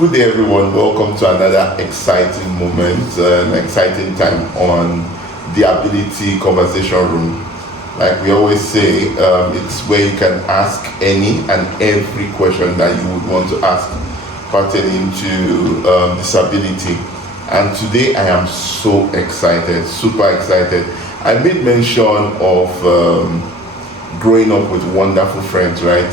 Good day, everyone. Welcome to another exciting moment, an exciting time on the Ability Conversation Room. Like we always say, it's where you can ask any and every question that you would want to ask pertaining to disability. And today I am so excited, super excited. I made mention of growing up with wonderful friends, right?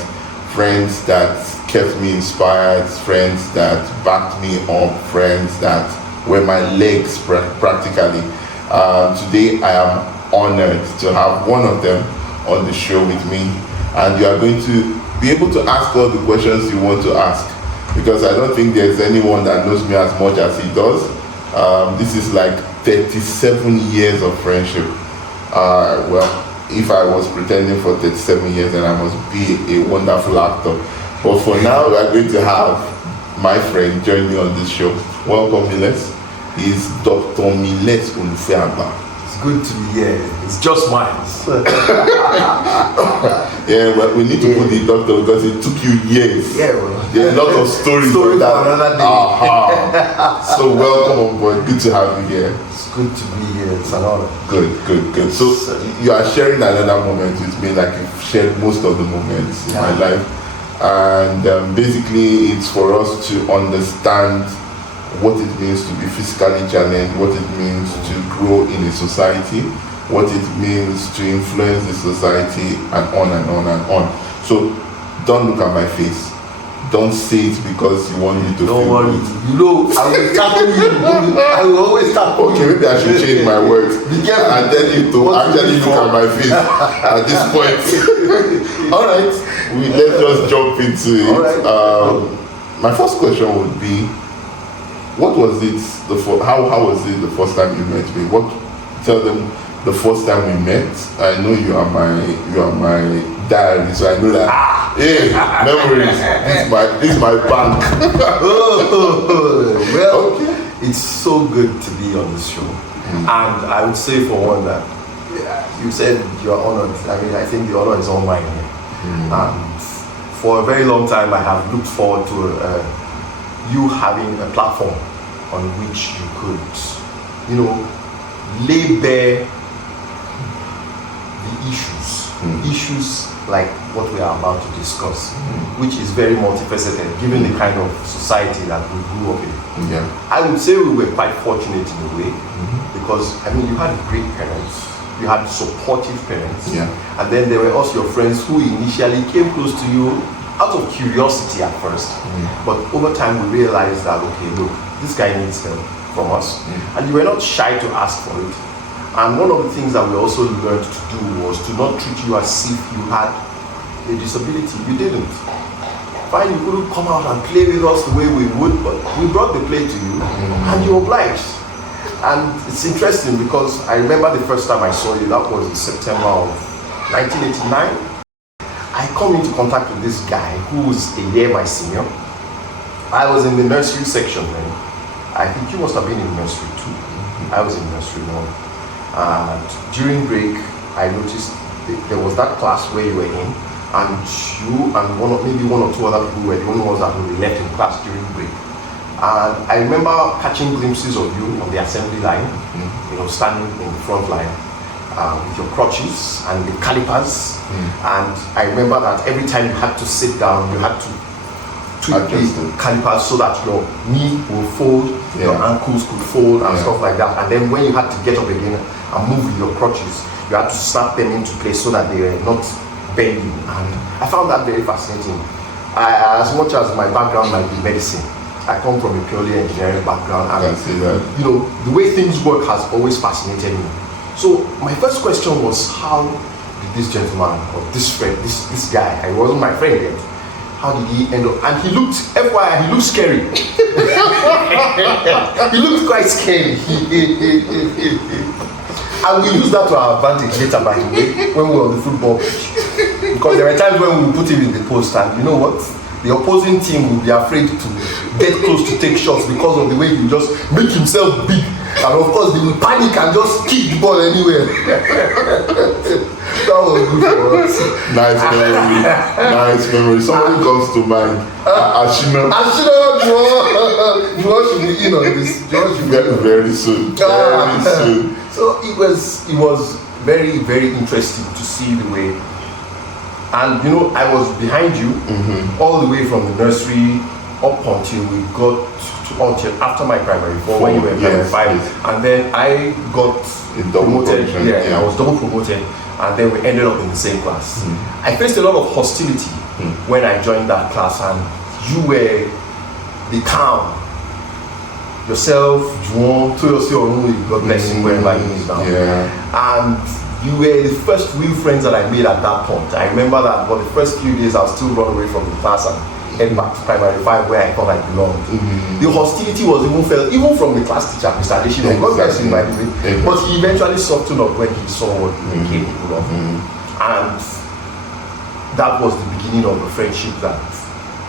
Friends that kept me inspired, friends that backed me up, friends that were my legs practically. Today I am honored to have one of them on the show with me, and you are going to be able to ask all the questions you want to ask, because I don't think there's anyone that knows me as much as he does. This is like 37 years of friendship. Well, if I was pretending for 37 years, then I must be a wonderful actor. But for now, we are going to have my friend join me on this show. Welcome, Miles. He's Dr. Miles Olufeagba. It's good to be here. It's just mine. Yeah, but we need to put the doctor because it took you years. Yeah, well. There are a lot of stories for that. another day. So welcome on board. Good to have you here. It's good to be here. It's an honor. Good. So you are sharing another moment with me, like you've shared most of the moments in my life. And basically it's for us to understand what it means to be physically challenged, what it means to grow in a society, what it means to influence the society, and on and on and on. So don't look at my face. Don't say it because you want me to Don't feel worry. good. You know, I will start with you. I will always start with Okay, you. maybe I should change my words Be careful. and tell you to actually look at my face at this point. All right, let's just jump into it. All right. My first question would be, what was it? How was it the first time you met me? Tell them the first time we met. I know you are my diary, so I know that. Hey, memories. This is my bank. Well, okay. It's so good to be on this show. And I would say for one that you said you're honored. I mean, I think the honor is all mine here. And for a very long time, I have looked forward to you having a platform on which you could, lay bare the issues like what we are about to discuss, which is very multifaceted given the kind of society that we grew up in. Yeah. I would say we were quite fortunate in a way, because you had great parents, you had supportive parents, and then there were also your friends who initially came close to you out of curiosity at first, but over time we realized that, okay, look, this guy needs help from us, and you were not shy to ask for it. And one of the things that we also learned to do was to not treat you as if you had a disability. You didn't. Fine, you couldn't come out and play with us the way we would, but we brought the play to you, and you obliged. And it's interesting because I remember the first time I saw you, that was in September of 1989. I come into contact with this guy who was a year my senior. I was in the nursery section then. I think you must have been in nursery 2. I was in nursery 1. And during break, I noticed there was that class where you were in, and you and maybe one or two other people were the only ones that were left in class during break. And I remember catching glimpses of you on the assembly line, standing in the front line with your crutches and the calipers. And I remember that every time you had to sit down, you had to tweak the calipers so that your knee will fold, your ankles could fold and stuff like that. And then when you had to get up again and move with your crutches, you had to snap them into place so that they were not bending. And I found that very fascinating. As much as my background might be medicine, I come from a purely engineering background, and the way things work has always fascinated me. So my first question was, how did this gentleman or this friend, this guy, I wasn't my friend yet, how did he end up? And he looked, FYI, he looked scary. He looked quite scary. And we used that to our advantage later, by the way, when we were on the football pitch. Because there were times when we put him in the post, and you know what? The opposing team will be afraid to get close to take shots because of the way he just make himself big. And of course, they will panic and just kick the ball anywhere. That was good for us. Nice memory. Nice memory. Somebody comes to mind. Ashina. Joel should be in on this. Very soon. Very soon. So it was very, very interesting to see the way. And you know, I was behind you all the way from the nursery up until we got until after my primary 4 when you were in primary 5, and then I got promoted. I was double promoted, and then we ended up in the same class. I faced a lot of hostility when I joined that class, and you were the calm. Yourself, Juwon, Toyosi Orunwi, God bless him wherever he is now. And you were the first real friends that I made at that point. I remember that for the first few days I was still run away from the class and head back to primary 5 where I thought I belonged. The hostility was even felt even from the class teacher, Mr. Adeshina. God bless him, by the way. But he eventually softened up when he saw what we came of. And that was the beginning of a friendship that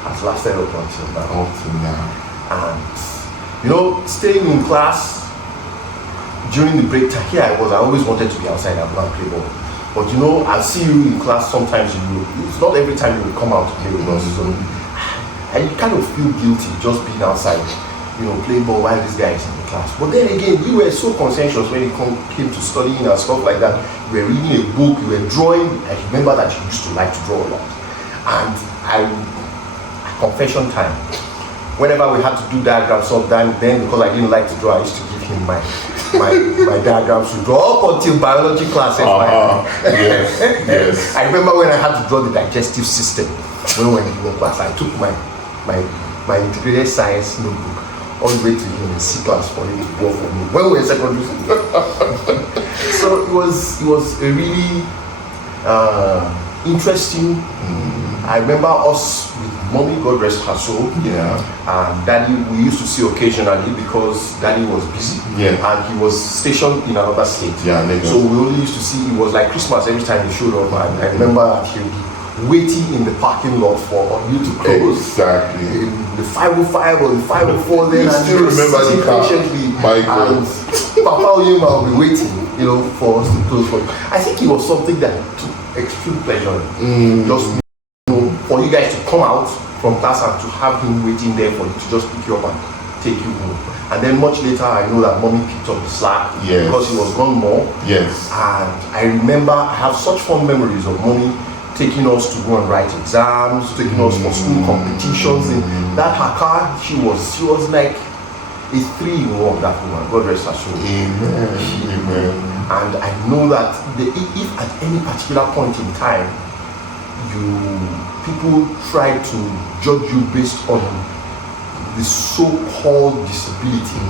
has lasted up until now. And you know, staying in class during the break time, here I always wanted to be outside and go and play ball. But you know, I see you in class sometimes, it's not every time you will come out to play with us. So, and you kind of feel guilty just being outside, you know, playing ball while this guy is in the class. But then again, you were so conscientious when it came to studying and stuff like that. You were reading a book, you were drawing. I remember that you used to like to draw a lot. And confession time. Whenever we had to do diagrams, then because I didn't like to draw, I used to give him my diagrams to draw up until biology class. Yes. I remember when I had to draw the digestive system when we were in class. I took my integrated science notebook all the way to him in C class for him to draw for me when we were in secondary school. So it was a really interesting. I remember us with mommy, God rest her soul. And daddy, we used to see occasionally because daddy was busy. And he was stationed in another state. So we only used to see, it was like Christmas every time he showed up. And I remember that he would be waiting in the parking lot for you to close. Exactly. In the 505 or the 504 then. You still remember the car. Patiently. My God. And Papa Oyema will be waiting, you know, for us to close for you. I think it was something that took extreme pleasure in. Just for you guys to come out from class and to have him waiting there for you to just pick you up and take you home. And then much later, I know that mommy picked up the slack because he was gone more. And I remember I have such fond memories of mommy taking us to go and write exams, taking us for school competitions. In that her car, she was like a 3-in-1, that woman. God rest her soul. Amen. And I know that if at any particular point in time people try to judge you based on the so-called disability,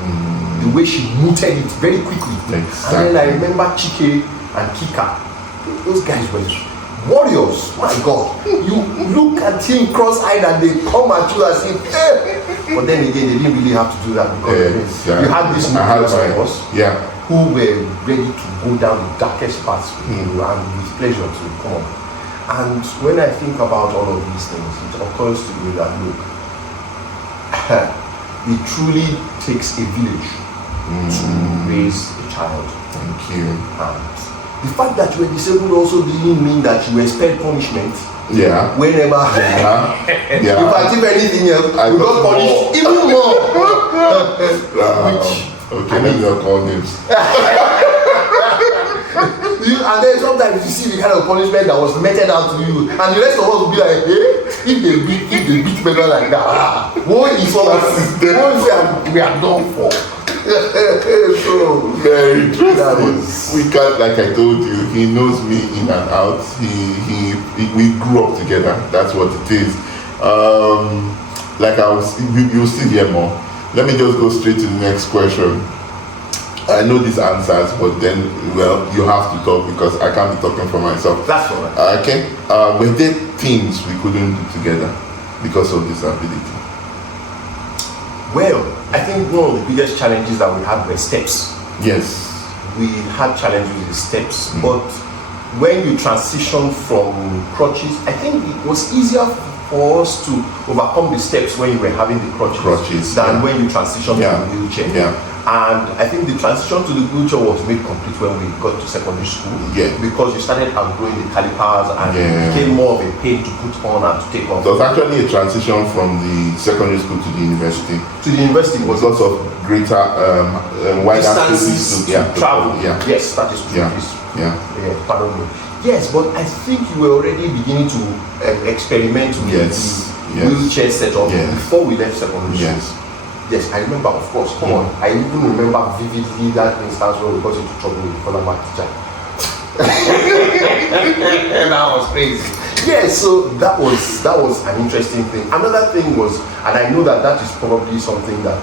the way she mooted it very quickly. And then I remember Chike and Kika, those guys were warriors. My God, you look at him cross-eyed and they come at you as if but then again they didn't really have to do that because you had these nucleus of us who were ready to go down the darkest paths with you and with pleasure to come on. And when I think about all of these things, it occurs to me that look, it truly takes a village to raise a child. Thank you. And the fact that you were disabled also didn't mean that you were spared punishment. Whenever. In fact, if anything else, we got punished even more. Okay, let me not call names. And then sometimes you see the kind of punishment that was meted out to you, and the rest of us will be like, if they beat better like that, what is all we are done for? So very interesting. We can't, like I told you, he knows me in and out. We grew up together. That's what it is. You'll still hear more. Let me just go straight to the next question. I know these answers, but then, you have to talk because I can't be talking for myself. That's all right. Okay. Were there things we couldn't do together because of disability? Well, I think one of the biggest challenges that we had were steps. Yes. We had challenges with steps, but when you transition from crutches, I think it was easier for us to overcome the steps when you were having the crutches than when you transitioned to the wheelchair. And I think the transition to the wheelchair was made complete when we got to secondary school, because you started outgrowing the calipers and it became more of a pain to put on and to take off. So it was actually a transition from the secondary school to the university. To the university was because of greater wider distances to travel. Yes, that is true. Pardon me. Yes, but I think you were already beginning to experiment with the wheelchair setup before we left secondary school. Yes, I remember, of course. Come on, I even remember vividly that instance where we got into trouble with the former teacher. That was crazy. Yeah, so that was an interesting thing. Another thing was, and I know that is probably something that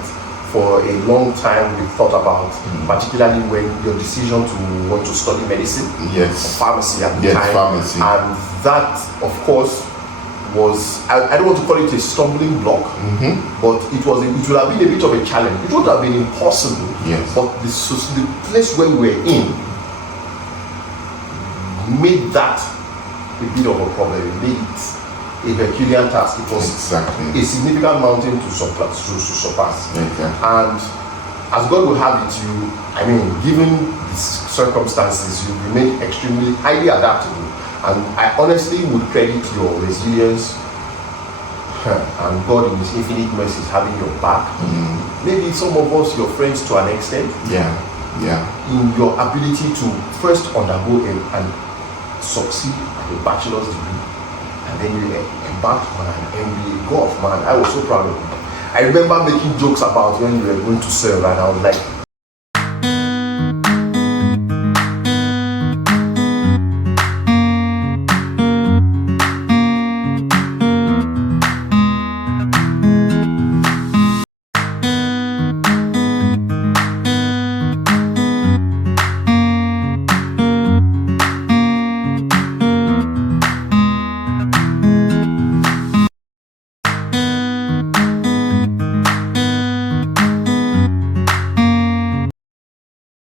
for a long time we thought about, particularly when your decision to want to study medicine, or pharmacy at the time, pharmacy. And that, of course, was, I don't want to call it a stumbling block, but it would have been a bit of a challenge. It would have been impossible, but the place where we were in made that a bit of a problem. It made it a Herculean task. It was a significant mountain to surpass. And as God will have it, given the circumstances, you remain extremely highly adaptable. And I honestly would credit your resilience and God in His infinite mercy is having your back. Maybe some of us, your friends to an extent, in your ability to first undergo and succeed at a bachelor's degree, and then you embarked on an MBA. God, man, I was so proud of you. I remember making jokes about when you were going to serve, and I was like,